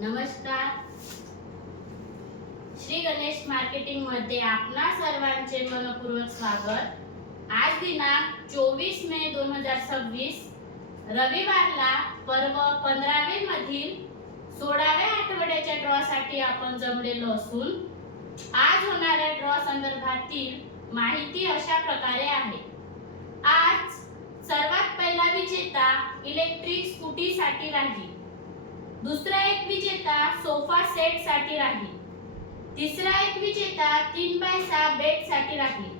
नमस्कार. श्री गणेश मार्केटिंग मध्ये आपणा सर्वांचे मनपूर्वक स्वागत. आज दिनांक 24 मे 2026 रविवारला पर्व 15वे मधील 16व्या आठवड्याच्या ड्रॉ साठी आपण जमलेलो असून आज होणाऱ्या ड्रॉ संदर्भातील माहिती अशा प्रकारे आहे. आज सर्वात पहिला विजेता इलेक्ट्रिक स्कूटी साठी राहील. दुसरा एक विजेता सोफा सेट साठी राहील. तिसरा एक विजेता 3x6 बेड साठी राहील.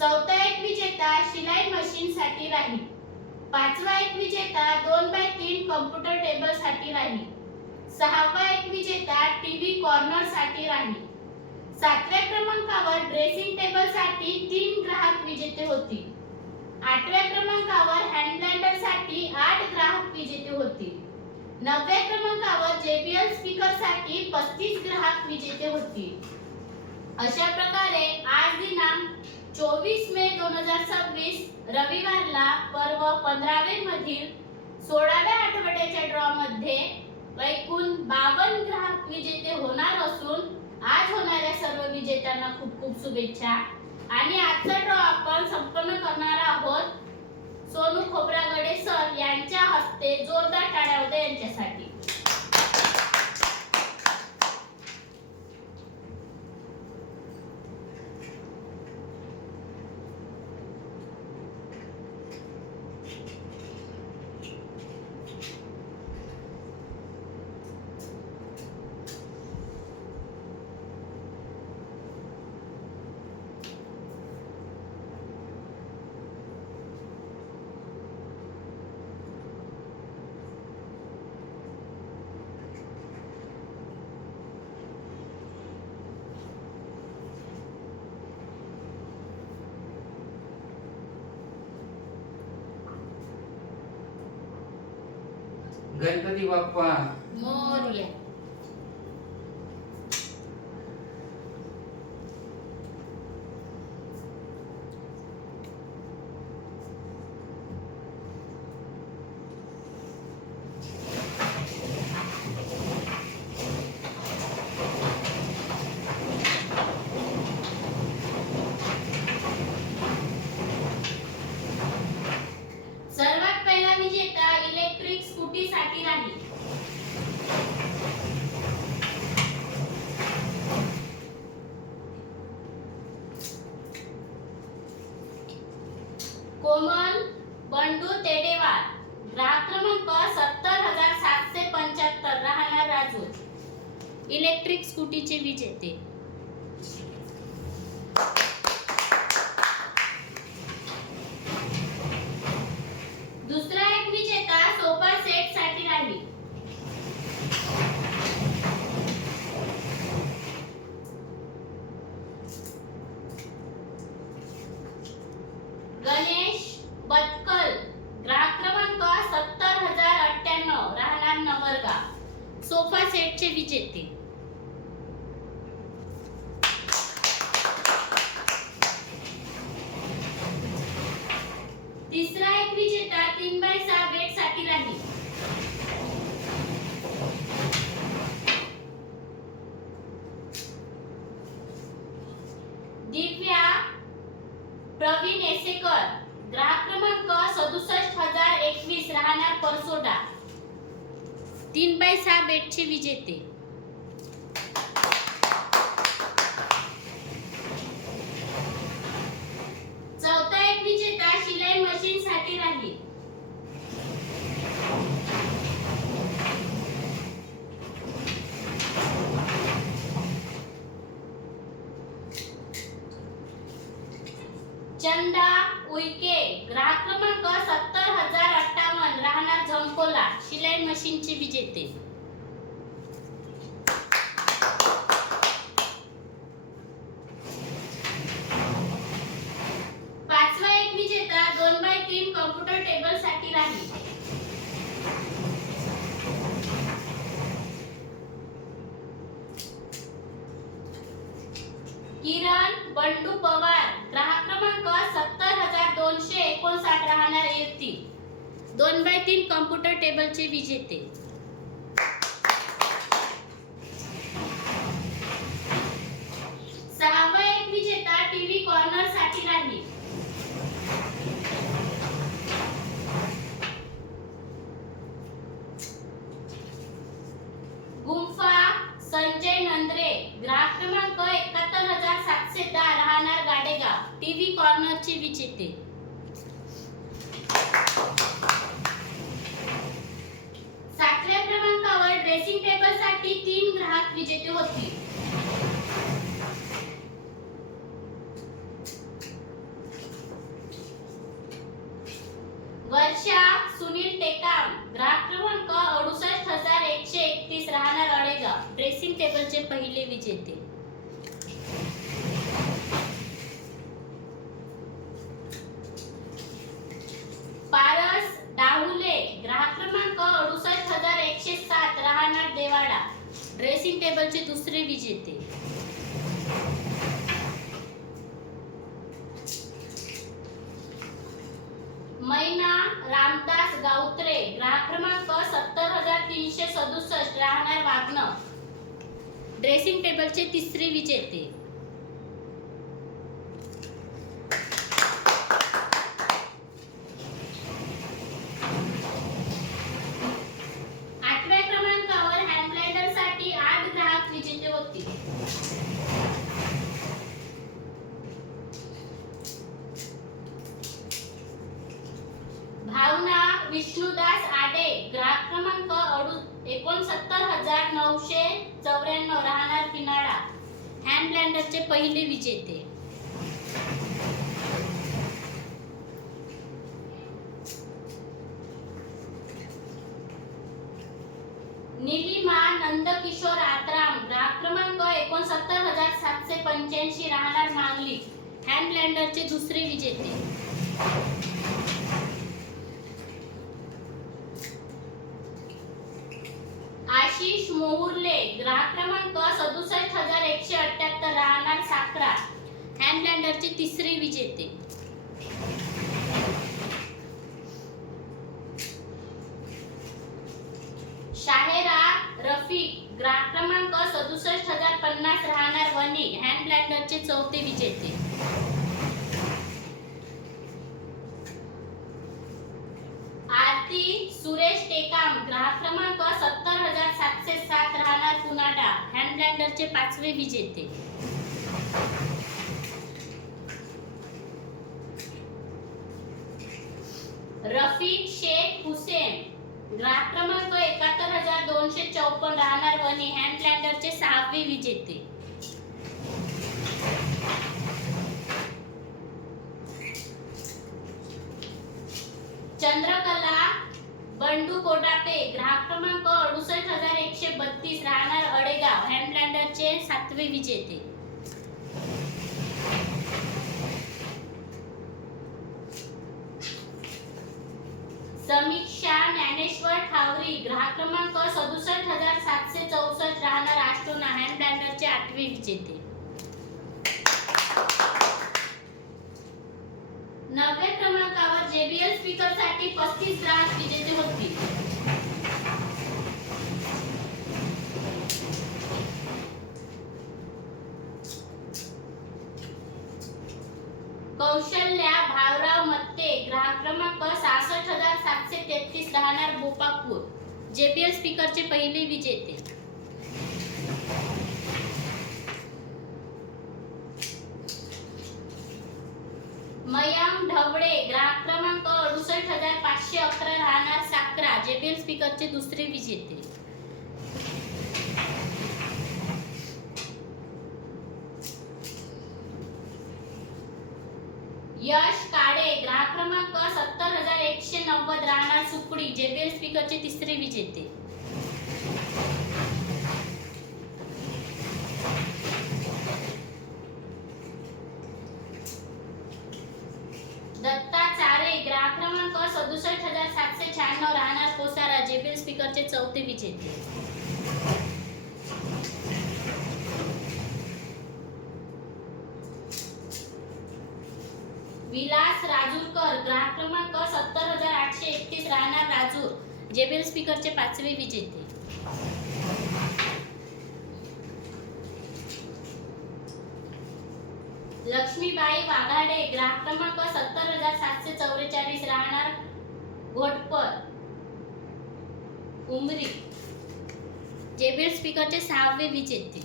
चौथा एक विजेता शिलाई मशीन साठी राहील. पाचवा एक विजेता 2x3 कॉम्प्युटर टेबल साठी राहील. सहावा एक विजेता टीव्ही कॉर्नर साठी राहील. सातव्या क्रमांकावर ड्रेसिंग टेबल साठी 3 ग्राहक विजेते होतील. आठव्या क्रमांकावर हँड ब्लेंडर साठी 8 ग्राहक विजेते होतील. 9व्या क्रमांकावर JBL स्पीकर साठी 35 ग्राहक विजेते होतील. अशा प्रकारे आज दिनांक 24 मे 2026 रविवारला पर्व 15वे मधील 16व्या आठवड्याच्या ड्रॉ मध्ये एकूण 52 ग्राहक विजेते होणार असून आज होणाऱ्या सर्व विजेत्यांना खूप खूप शुभेच्छा. आणि आजचा ड्रॉ आपण संपन्न करणार आहोत सोनू खोब्रागडे सर यांच्या हस्ते. जोरदार टाळ्या होऊ द्या यांच्यासाठी. गणपती बाप्पा मोरया. सर्वात पहिला विजेता इलेक्ट्रिक स्कूटी साठी राहील. कोमल बंडू तेडेवार, ग्राहक क्रमांक 70775, राहणार राजूर, इलेक्ट्रिक स्कूटीचे विजेते. दुसरा एक विजेता सोफा सेट साठी राहील. गणेश बतकल, ग्राहक क्रमांक 70098, राहणार नवरगाव, सोफा सेटचे विजेते. तिसरा एक विजेता 3x6 बेड साठी राहील. दिव्या प्रवीण एसेकर, ग्राहक क्रमांक 67021, राहणार परसोडा, 3x6 बेडचे विजेते. चौथा एक विजेता शिलाई मशीन साठी राहील. चंदा उईके, ग्राहक क्रमांक 70058, राहणार झंकोला, शिलाई मशीनचे विजेते. पाचवा एक विजेता 2x3 कॉम्प्युटर टेबल साठी राहील. किरण बंडू पवार, ग्राहक क्रमांक 70259, राहणार येतील, 2x3 कॉम्प्युटर टेबलचे विजेते. नंबरचे विजेते. सातव्या क्रमांकावर ड्रेसिंग टेबल साठी 3 ग्राहक विजेते होतील. वर्षा सुनील टेकाम, ग्राहक क्रमांक 68,131, राहणार अडेगाव, ड्रेसिंग टेबलचे पहिले विजेते. पारस डाहुले, ग्राहक क्रमांक 68,107, राहणार देवाडा, ड्रेसिंग टेबलचे दुसरे विजेते. मैना रामदास गावत्रे, ग्राहक क्रमांक 70,367, राहणार वागणं, ड्रेसिंग टेबलचे तिसरे विजेते. आठव्या क्रमांकावर हँड ब्लाइंडर साठी 8 ग्राहक विजेते होतील. भावना विष्णुदास आडे, ग्राहक क्रमांक 69,994, राहणार पिनाळा, हँड ब्लाइंडरचे पहिले विजेते. निलिमा नंदकिशोर आत्राम, ग्राहक क्रमांक 69,785, राहणार मांगली, हँड ब्लाइंडरचे दुसरे विजेते. आशिष मोहुर्ले, ग्राहक क्रमांक 67,178, राहणार साखरा, हँड ब्लाइंडरचे तिसरे विजेते. शाहेरा रफिक, ग्राहक क्रमांक 67,050, राहणार वणी, हँड ब्लाइंडरचे चौथे विजेते. आरती सुरेश टेकाम, ग्राहक क्रमांक 70,707, राहणार पुनाडा, हँड ब्लाइंडरचे पाचवे विजेते. रफिक शेख हुसेन, ग्राहक क्रमांक 71,254, राहणार वणी, हँड ब्लाइंडरचे सहावे विजेते. चंद्रकला बंडू कोडापे, ग्राहक क्रमांक 68,132, राहणार अडेगाव, हँड ब्लाइंडरचे सातवे विजेते. समीक्षा ज्ञानेश्वर ठावरी, ग्राहक क्रमांक 67,764, राहणार आष्टोना, हँड ब्लाइंडरचे आठवे विजेते. 9व्या क्रमांकावर JBL स्पीकर साठी 35 ग्राहक विजेते होतील. कौशल्या भावराव मत्ते, ग्राहक क्रमांक 66,733, राहणार बोपापूर, JBL स्पीकरचे पहिले विजेते. मयम ढवळे, ग्राहक क्रमांक 68,511, राहणार साक्रा, JBL स्पीकरचे दुसरे विजेते. यश काळे, ग्राहक क्रमांक 70,190, राहणार सुकडी, JBL स्पीकरचे तिसरे विजेते. दत्ता चारे, ग्राहक क्रमांक 67,796, राहणार कोसारा, JBL स्पीकरचे चौथे विजेते. विलास राजूरकर, ग्राहक क्रमांक 70,831, राहणार राजूर, JBL स्पीकरचे पाचवे विजेते. लक्ष्मीबाई वाघाडे, ग्राहक क्रमांक 70,744, राहणार घोटपर, उमरी, JBL स्पीकरचे सहावे विजेते.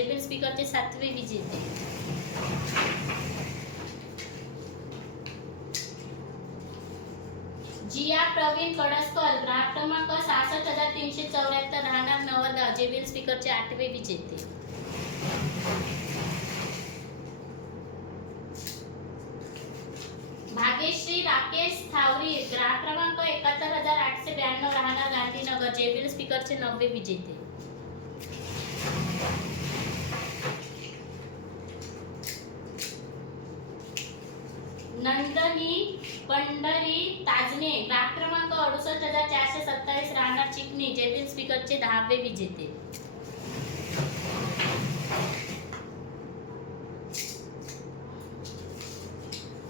जेबीएल स्पीकरचे 7वे विजेते. जिया प्रवीण कडसकर ग्राहक क्रमांक 66374 राहणार नवरगाव जेबीएल स्पीकरचे 8वे विजेते. भाग्यश्री राकेश थावरी ग्राहक क्रमांक 71892 राहणार गांधीनगर जेबीएल स्पीकरचे 9वे विजेते. नंदनी पंढरी ताजने ग्राहक क्रमांक 68427 राहणार चिकणी जेबीएल स्पीकरचे 10वे विजेते.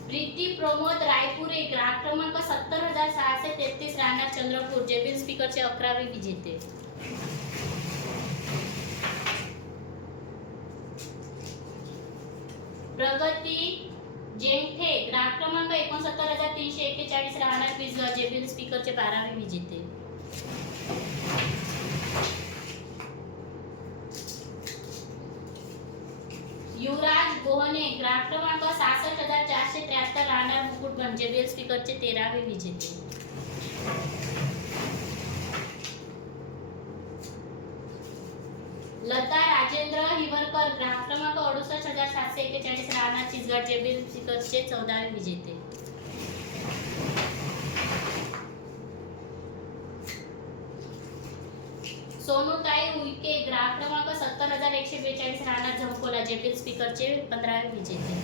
प्रीती प्रमोद रायपुरे ग्राहक क्रमांक 70633 राहणार चंद्रपूर जेबीएल स्पीकरचे 11वे विजेते. प्रगती जेंठे ग्राहक क्रमांक 69341 राहणार पिसगाव जेबीएल स्पीकरचे 12वे विजेते. युवराज गोहने ग्राहक क्रमांक 66473 राहणार मुकुटगंज जेबीएल स्पीकरचे 13वे विजेते. लता राजेंद्र हिवरकर ग्राहक क्रमांक 68741 राहणार चिचघाट जेबीएल स्पीकरचे 14वे विजेते. सोनूताई उईके ग्राहक क्रमांक 70142 राहणार झमकोला जेबीएल स्पीकरचे 15वे विजेते.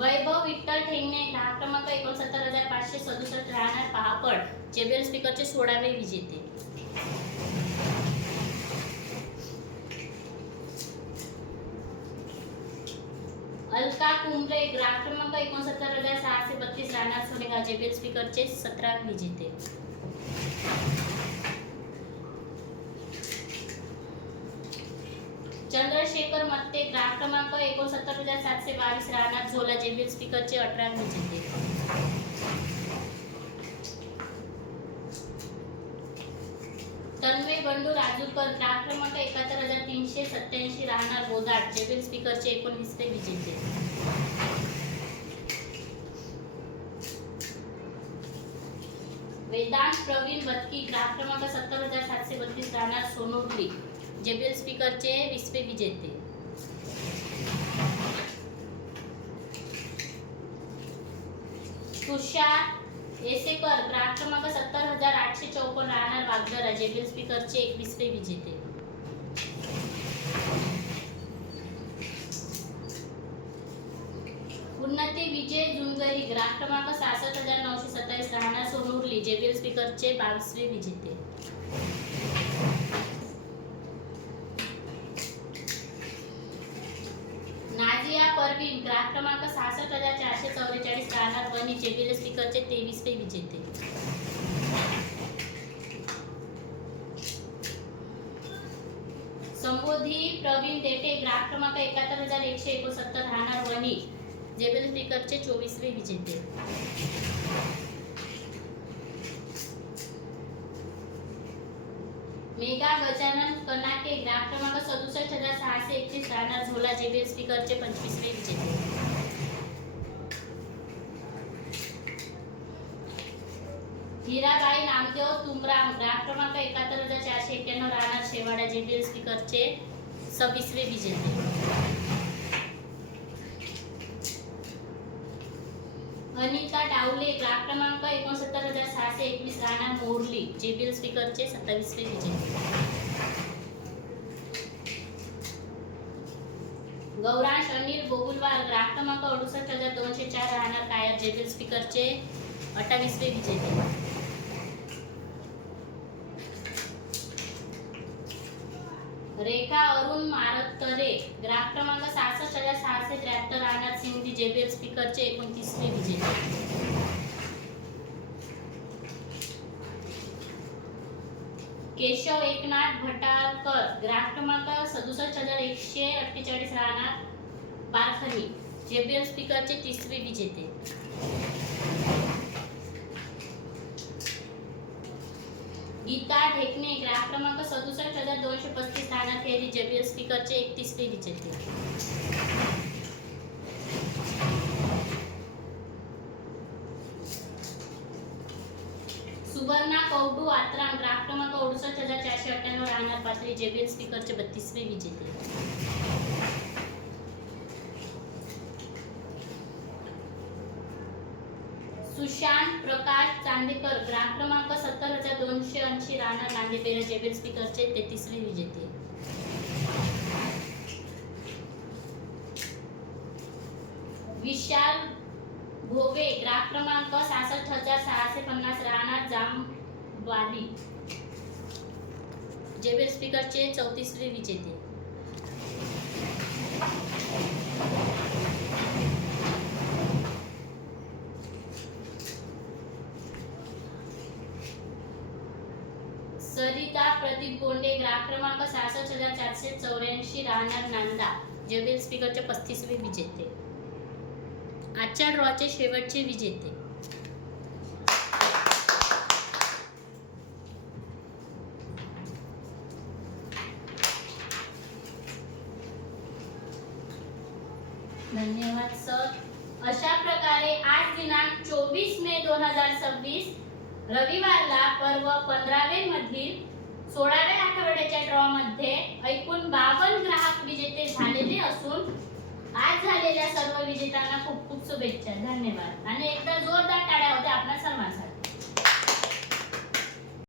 वैभव विठ्ठल ठेंगणे ग्राहक क्रमांक 69567 राहणार पहापड जेबीएल स्पीकरचे 16वे विजेते. अलका कुंबळे ग्राहक क्रमांक 69632 राहणार सोनेगाव जेबीएल स्पीकरचे 17वे विजेते. चंद्रशेखर मत्ते ग्राहक क्रमांक 69722 राहणार झोला जेबीएल स्पीकरचे 18वे विजेते. तन्मय बंडू राजूरकर ग्राहक क्रमांक 71387 राहणार बोदाट जेबीएल स्पीकरचे 19वे विजेते. वेदांत प्रवीण बत्की ग्राहक क्रमांक 70732 राहणार सोनोर्ली जेबीएल स्पीकरचे 20वे विजेते. तुषार एसेकर ग्राहक क्रमांक 70854 राहणार वागदरा जेबीएल स्पीकरचे 21वे विजेते. उन्नती विजय जुंगरी ग्राहक क्रमांक 66927 राहणार सोनूरली जेबीएल स्पीकरचे 22वे विजेते. नाजिया परवीन ग्राहक क्रमांक 66444 राहणार वणी जेबीएल स्पीकरचे 23वे विजेते. संबोधी प्रवीण देठे ग्राहक क्रमांक 71169 राहणार वणी जेबीएल स्पीकरचे 24वे विजेते. मेघा गजानन कनाके ग्राहक क्रमांक 67631 राहणार झोला जेबीएल स्पीकरचे 25वे विजेते. हिराबाई नामदेव तुमराम ग्राहक क्रमांक 71491 राहणार शेवाडा जेबीएल स्पीकरचे 26वे विजेते. अनिता डावले ग्राहक क्रमांक 69621 राहणार मोरली जेबीएल स्पीकरचे 27वे विजेते. गौरांश अनिल बोगुलवार ग्राहक क्रमांक 68204 राहणार कायर जेबीएल स्पीकरचे 28वे विजेते. रेखा अरुण मारतरे ग्राहक क्रमांक 66673 राहणार सिंधी जेबीएल स्पीकरचे 29वे विजेते. केशव एकनाथ भटाळकर ग्राहक क्रमांक 67148 राहणार पारखणी जेबीएल स्पीकरचे 30वे विजेते. 6 गीता ढेकणे ग्राहक क्रमांक 67,235 राहणार खेरी JBL स्पीकरचे 31वे विजेते. सुवर्णा कौडू आत्राम ग्राहक क्रमांक 68,498 राहणार पाथरी JBL स्पीकरचे 32वे विजेते. सुशांत प्रकाश चांदेकर ग्राहक क्रमांक 70,280 राहणार नांदेपेरा JBL स्पीकरचे 33वे विजेते. विशाल भोगे ग्राहक क्रमांक 66,650 राहणार जामवाली JBL स्पीकरचे 34वे विजेते. सरिता प्रदीप गोंडे ग्राहक क्रमांक 66,484 राहणार नांदा JBL स्पीकरचे 35वे विजेते. आजच्या ड्रॉचे शेवटचे विजेते. धन्यवाद सर. अशा प्रकारे आज दिनांक 24 मे 2026 रविवारला पर्व 15वे मधील 16व्या आठवड्याच्या ड्रॉ मध्ये एकूण 52 ग्राहक विजेते झालेले असून आज झालेल्या सर्व विजेत्यांना खूप खूप शुभेच्छा. धन्यवाद आणि एकदा जोरदार टाळ्या होत्या आपल्या सर्वांसाठी.